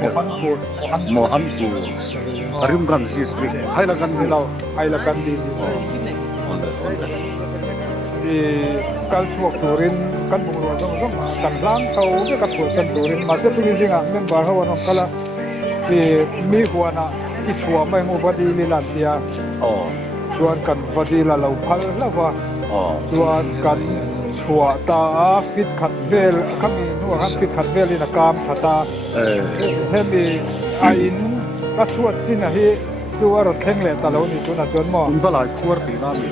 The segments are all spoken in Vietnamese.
Mohanpur Karimganj district Hailakandi Hailakandi onde di kalsuak turin kan bungro zong zong kan lang chau ke ka san turin ma se tu zinga member hawan on kala di mi huana ki chua mai ngo vadi li lan tia chuan kan vadi la lo phal lawa chuan kan chua ta fit khat vel kami nu han fit khat vel in a kam thata hemi a in ka chuat chin a hi chuwa ro thleng le ta lo ni tu na chuan mo Unzalai khuar ti na mi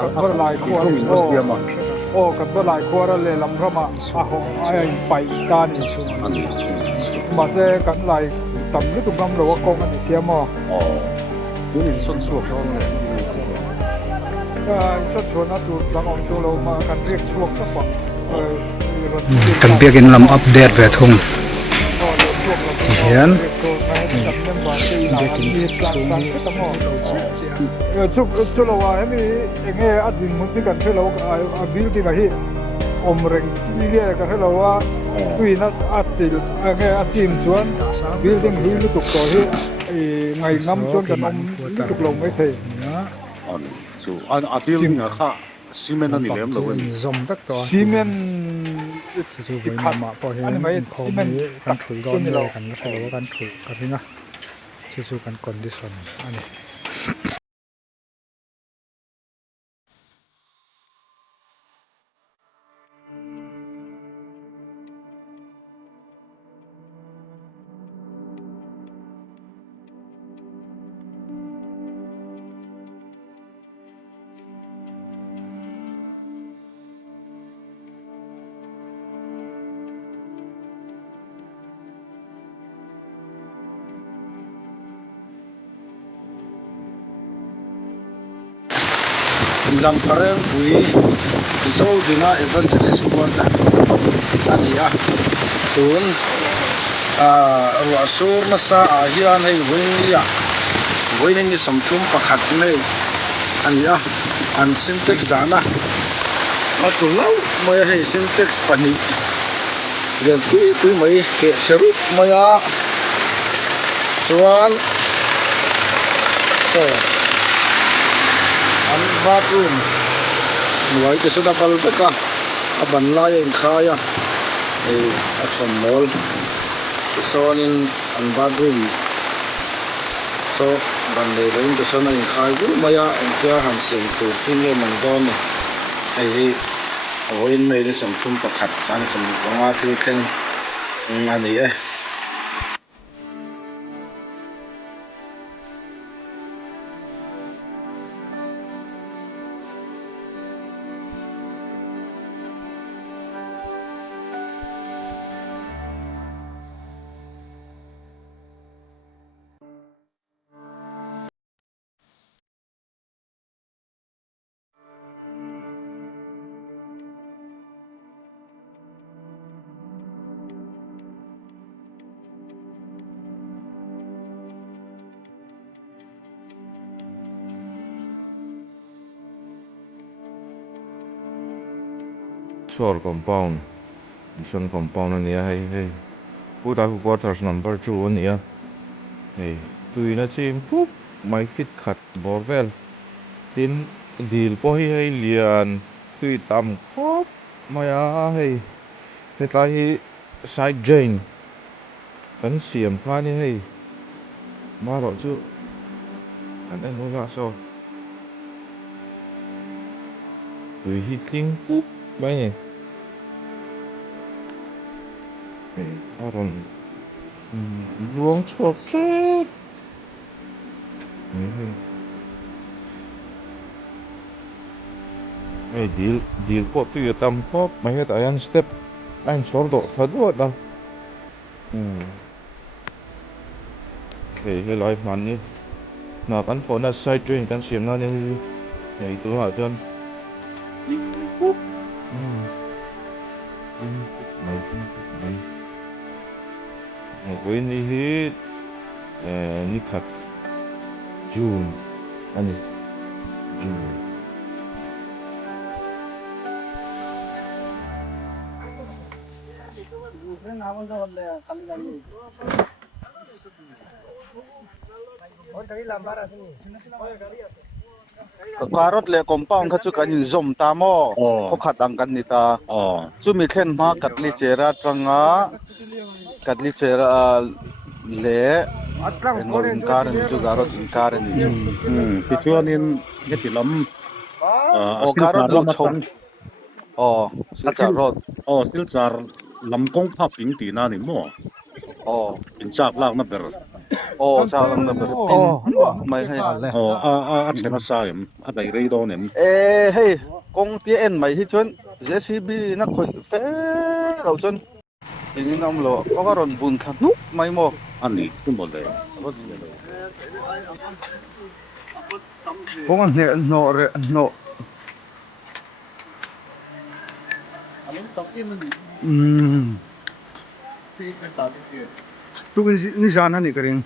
kan var lai khuar kan var lai khuar le lam rama a ho ai pai ta ni ma se kan lai tam lu tu gam lo ko man ni sia mo kunin son suak do nge sa chona tu tangong chu lo ma kan riek chuak ta pa kan biakin lam update ve thung hian chu lo wa hemi enge adin mun ni kan phelo a building a hi om reng chi ge ka phelo wa tuina achil enge achim chuan building hui lu tuk to hi ngai ngam chuan kan om lu tuk lo mai thei chu an a building a kha cement ani lem lo ani zom vek to cement chu voi ma po he ani mai cement kan thui don le kan la phelo kan thui ka ringa chu kan condition ani Ramthar pui so dina evangelist quarter ania tun ruasur na sa hian hei wingia winning is something pakhat nei ania an syntax dana atulau mai hei syntax pani gen tui mai ke seru maya chuan so an bathroom nuai te suna kal beka a ban lai en khaya a chon mol sonin an bathroom so ban le roin te sona en khai gu maya en kya han sem tu chin le man don ne ai oin nei le som thum pakhat san som nga thil thleng ani Solar compound, mission compound ani hey put up quarters number 2 ani hey tui na chim pup mai fit khat borvel tin dil po hi hey lian tui tam khop maya hey hetlai hi side drain kan siam kha ni hey ma ro chu an en ga so tui hi tling pup mai aron ruang chok chok hey deal po tu tam pop mai het ayan step anh sordo thadu da hey lai man ni na kan phone na side train kan siam na ni hey tu ha chân với ni hit ni khat June ani June karot le compound kha chu kan in zom ta mo Ồ. kho khat ang kan ni ta Ồ. chu mi thlen ma katli chera tanga katli chera le engol in karen chu garot in karen ni chu Thì chúa nên cái thì lắm o sil karot char lo lắm chom tan o sil sil charot sil char lắm công pháp tính tí na ni mo o in chap lang na ber o cha lang na ber pin mai hai chena sa em dai rei do nem ê hey công tie en mai hi chun JCB na khoi fe lo chun in nam lo có karon bun thang nu mai mo ani tum bol de kung ne no re no tu ni zan hani kering